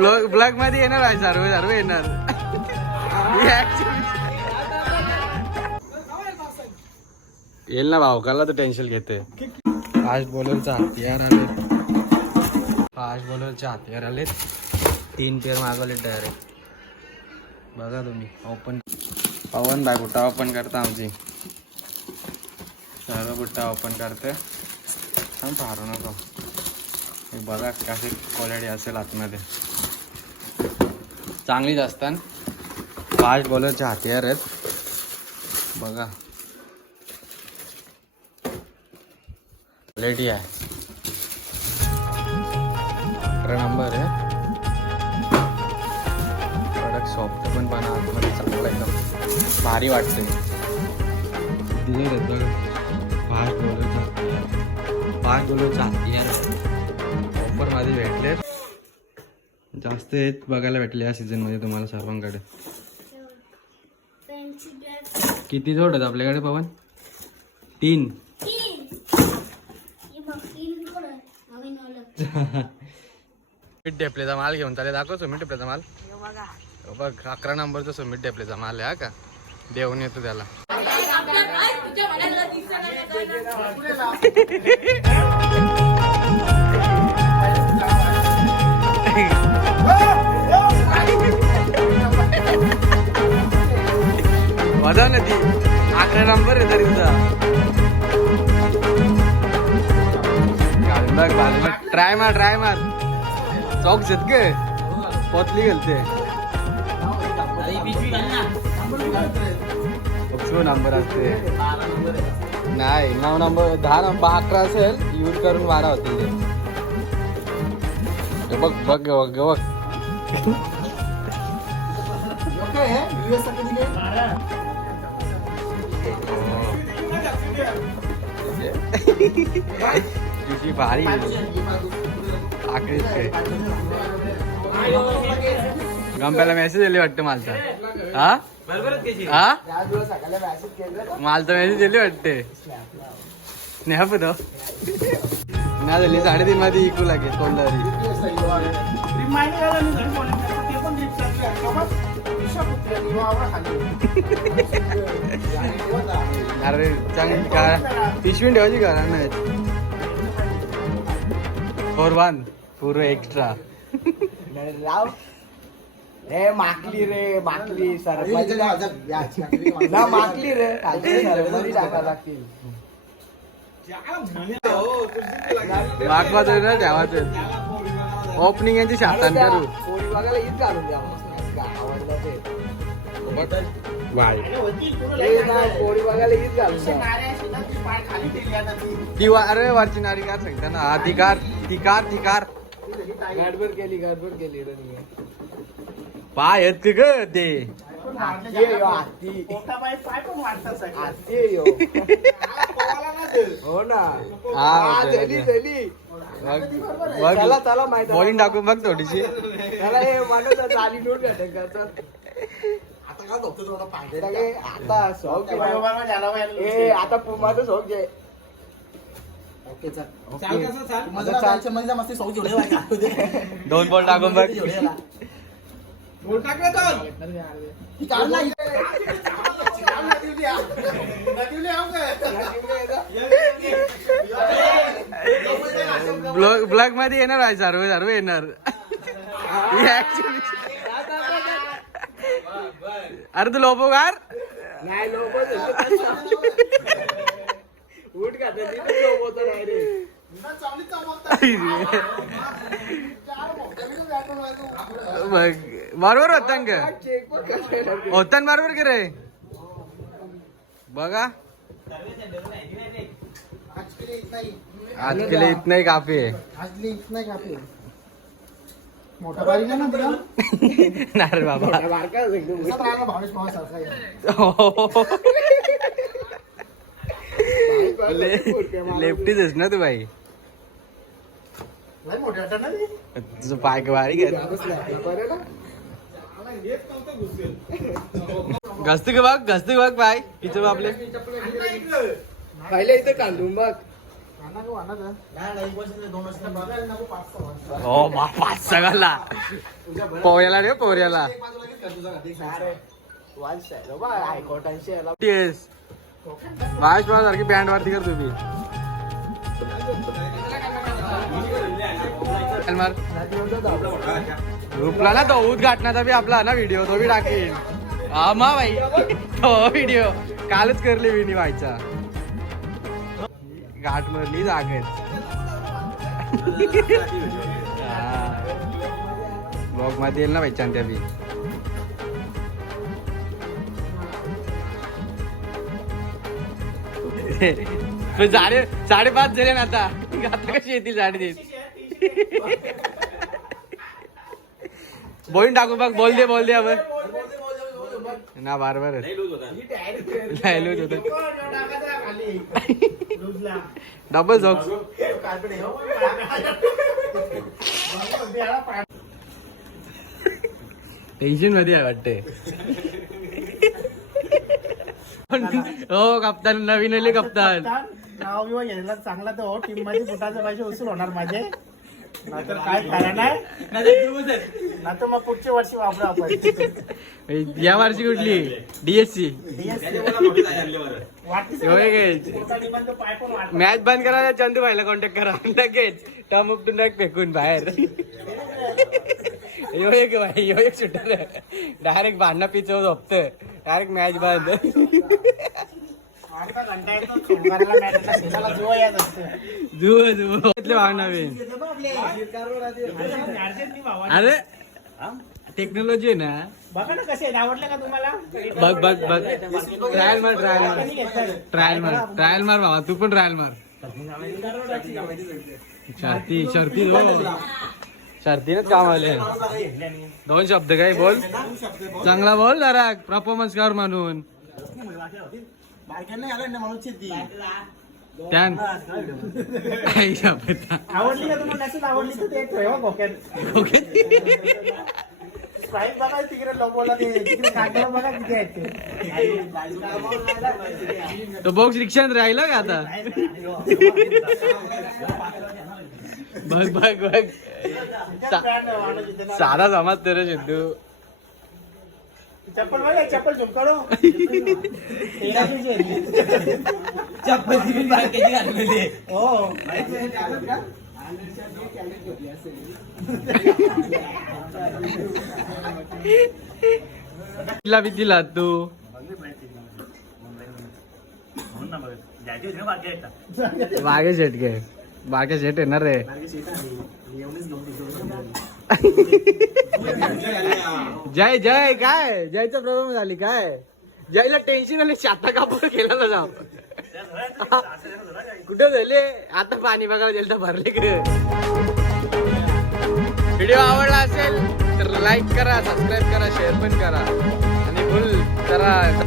Blog मध्ये येणार आहे सर्व सर्व येणार. येईल ना भाऊ काला तर टेन्शन घेते. फास्ट बॉलरचा हत्यार आले. फास्ट बॉलरचे हत्यार आले. 3 पेअर मागवले डायरेक्ट. बघा तुम्ही ओपन. पवन भाई बुट्टा ओपन करता आमची. सर्व बुट्टा ओपन करते. फारू नको. हे बघा कशी क्वालिटी असेल आतमध्ये. चांगलीच असतात. फास्ट बॉलरचे हत्यार आहेत बघा. क्वालिटी आहे. 18 नंबर आहे. प्रोडक्ट सॉफ्ट पण आतमध्ये चांगला एकदम भारी वाटते. फास्ट बॉलरचा हत्यार ऑफरमध्ये भेटलेत. जास्त आहेत बघायला भेटले या सीझनमध्ये तुम्हाला सर्वांकडे. किती जोड आहेत आपल्याकडे पवन? 3. सुमित डेपलेचा माल घेऊन चालेल. दाखव सुमित डेपलेचा माल. बघ 11 नंबरचा सुमित डेपलेचा माल आहे हा का. देऊन येतो त्याला. मजा ना ती. 11 नंबर आहे तरी तुझा. ट्राय मार चौक शेत गे पोतली गेलते. 9 नंबर असते. नाही 9 नंबर 10 नंबर 11 असेल. यूज करून 12 होतील ते. बघ बघ बघ बघ. तुझी भारी गंप्याला मेसेज दिली वाटतं मालचा. हा मालचा मेसेज दिली वाटते. स्नॅप तो नाही झाली 3.5 मध्ये इकू लागेल तोंडारी. अरे चांगली का पिशवी ठेवायची का नाही. 4-1 पूर्ण एक्स्ट्रा. रे माकली सर माकली रे टाका लागतील. मागवायचं ना ठेवायचं. ओपनिंग यांची शातान करू. बघायला हीच घालून द्या. पोळी बघायला हीच घालून द्या. अरे वरची नारी कार सांगता ना. हा तिकार गडबड केली पाय आहेत ग ते. हो ना. चला बॉलिंग टाकून बघ थोडीशी. त्याला हे म्हणत चाली नोट करतात. आता शौक आता माझं शौक घे. दोन बॉल टाकून बघ. ब्लॉग मध्ये येणार आहे सर्व सर्व येणार. अरे तू लोपोगार नाही उठ का बरोबर होता बरोबर की रे. बघा आज के लिए इतना ही काफी है. मोठा बाई ना नारे बाबा लेफ्टीच ना तू भाई. तुझं पाय वारी घे. घसते का बघ पाय तिचं बापले. पहिले इथे कांदून बघ. हो बापा सगळ्याला पोऱ्याला रे पोऱ्याला टीएस महाराष्ट्र सारखी बँड वरती कर तुम्ही ग्रुपला ना तो उद्घाटनाचा बी आपला ना व्हिडिओ तो बी टाकीन हा मा भाई तो व्हिडिओ कालच करले विनी व्हायचा गाठ मरली जागेत ब्लॉग मध्ये येईल ना भाई त्या बी साडेपाच झाले ना आता आता कशी येतील 3:30 बोलून टाकू बघ बोल दे आपण ना बार लूज होत डबल जॉक्स टेन्शन मध्ये आहे वाटते हो कप्तान नवीन आले कप्तान नाव बिवा घ्यायला चांगला तर हो टीम मध्ये फुटाचे पैसे वसूल होणार माझे नाहीतर काय खरं नाही ना तर मग पुढच्या वर्षी वापरा आपण या वर्षी कुठली डीएससी मॅच बंद करा चंदू भाईला कॉन्टॅक्ट करा लगेच टर्म उपटून डायरेक्ट फेकून बाहेर यो एक शूटर डायरेक्ट भांडणं पिचव झोपत डायरेक्ट मॅच बंद जुळे भावनावे अरे टेक्नॉलॉजी आहे ना बघा ना कसे आवडले का तुम्हाला बघ ट्रायल मार बाबा तू पण ट्रायल मार शर्ती हो शर्तीनच काम आले 2 शब्द काही बोल चांगला बोल जरा परफॉर्मन्स कर म्हणून आवडली का तुम्हाला मेसेज आवडली तर ते ठेवा खोक्यात प्राईस बघा तिकडे लोकला तिकडे काढला बघा किती आहेत तो बॉक्स रिक्षात राहिला का आता बघ साधा समाज तर सिद्धू चप्पल बघा चप्पल झुमकाडो हो तिला बी दिला तू बागे शेट घे बागे शेट येणार रे जय जय काय जयचा प्रॉब्लेम झाली काय जयला टेन्शन आले शाता कापूर केला ना जाऊ कुठं झाले आता पाणी बघायला गेलं तर भरले की व्हिडिओ आवडला असेल तर लाईक करा सबस्क्राईब करा शेअर पण करा आणि फुल करा